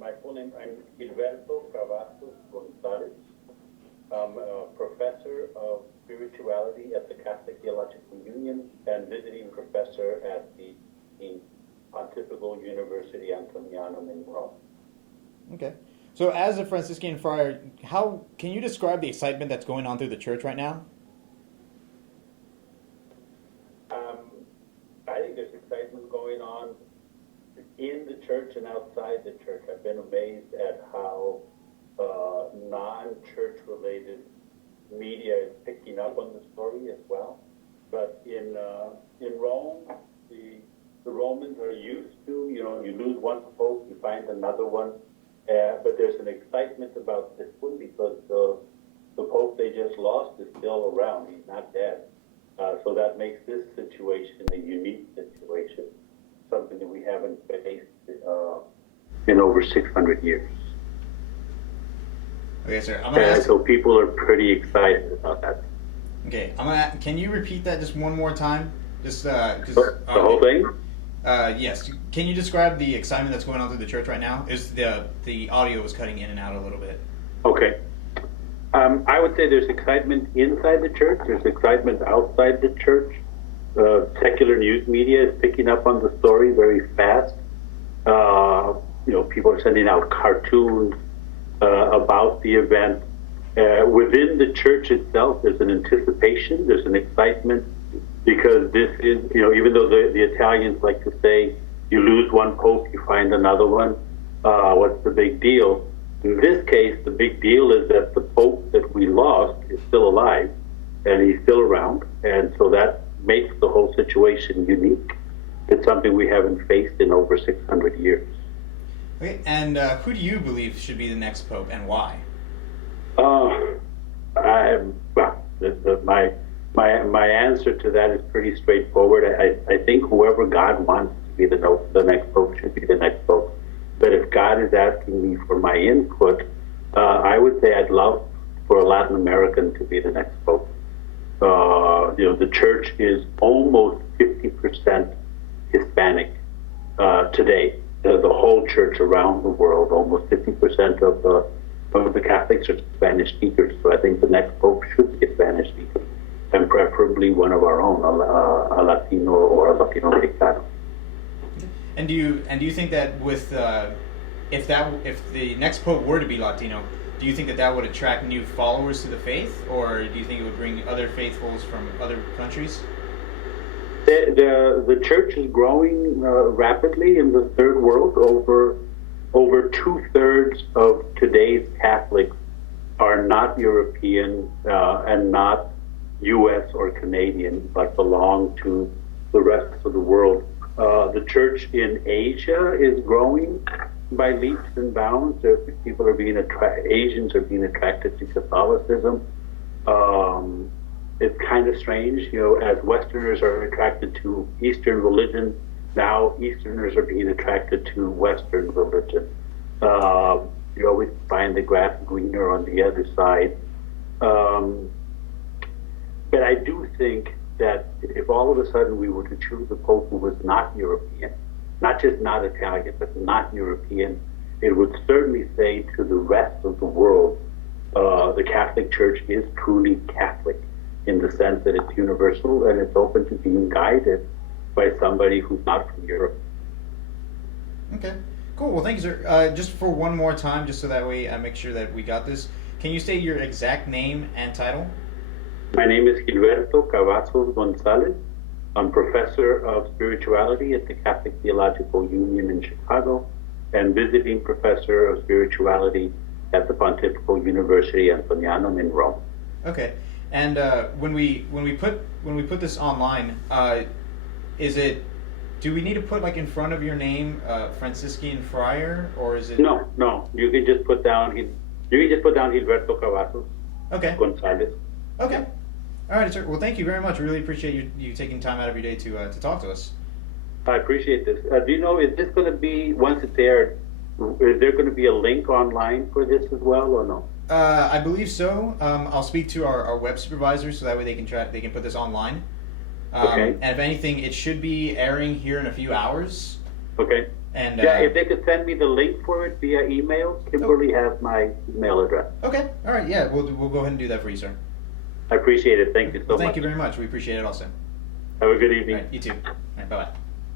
My full name, I'm Gilberto Cavazos-González. I'm a professor of spirituality at the Catholic Theological Union and visiting professor at the Pontifical University Antonianum in Rome. Okay. So as a Franciscan friar, how can you describe the excitement that's going on through the church right now? I think there's excitement going on in the church and outside the church. I've been amazed at how non-church related media is picking up on the story as well. But in Rome, the Romans are used to, you lose one pope, you find another one. But there's an excitement about this one because the pope they just lost is still around. He's not dead. So that makes this situation a unique situation, something that we haven't faced in over 600 years. Okay, sir. I'm gonna ask... So people are pretty excited about that. Okay, can you repeat that just one more time? Just because the whole thing. Yes. Can you describe the excitement that's going on through the church right now? Is the audio was cutting in and out a little bit? Okay. I would say there's excitement inside the church. There's excitement outside the church. Secular news media is picking up on the story very fast. People are sending out cartoons about the event. Within the church itself, there's an anticipation. There's an excitement. Because this is, even though the Italians like to say, you lose one pope, you find another one, what's the big deal? In this case, the big deal is that the pope that we lost is still alive, and he's still around, and so that makes the whole situation unique. It's something we haven't faced in over 600 years. Okay, and who do you believe should be the next pope, and why? My answer to that is pretty straightforward. I think whoever God wants to be the next pope should be the next pope. But if God is asking me for my input, I would say I'd love for a Latin American to be the next pope. The church is almost 50% Hispanic today. The whole church around the world, almost 50% of the Catholics are Spanish speakers. So I think the next pope should be a Spanish speaker, and preferably one of our own, a Latino or a Latino Americano. And do you think that with if the next pope were to be Latino, do you think that would attract new followers to the faith, or do you think it would bring other faithfuls from other countries? The church is growing rapidly in the third world. Over 2/3 of today's Catholics are not European and not U.S. or Canadian, but belong to the rest of the world. The church in Asia is growing by leaps and bounds. People are being Asians are being attracted to Catholicism. It's kind of strange, as Westerners are attracted to Eastern religion, now Easterners are being attracted to Western religion. You always find the grass greener on the other side. But I do think that if all of a sudden we were to choose a pope who was not European, not just not Italian, but not European, it would certainly say to the rest of the world, the Catholic Church is truly Catholic in the sense that it's universal and it's open to being guided by somebody who's not from Europe. Okay, cool. Well, thank you, sir. Just for one more time, just so that way I make sure that we got this, can you state your exact name and title? My name is Gilberto Cavazos-González. I'm professor of spirituality at the Catholic Theological Union in Chicago and visiting professor of spirituality at the Pontifical University Antonianum in Rome. Okay, and when we put this online, do we need to put in front of your name Franciscan friar, or is it? No. You can just put down Gilberto Cavazos. Okay. González. Okay. All right, sir. Well, thank you very much. I really appreciate you taking time out of your day to talk to us. I appreciate this. Do you know, is this going to be, once it's aired, is there going to be a link online for this as well, or no? I believe so. I'll speak to our web supervisors so that way they can put this online. Okay. And if anything, it should be airing here in a few hours. Okay. And yeah, if they could send me the link for it via email, Kimberly has my email address. Okay, all right, yeah, we'll go ahead and do that for you, sir. I appreciate it. Thank you so much. Thank you very much. We appreciate it also. Have a good evening. All right, you too. All right, bye-bye.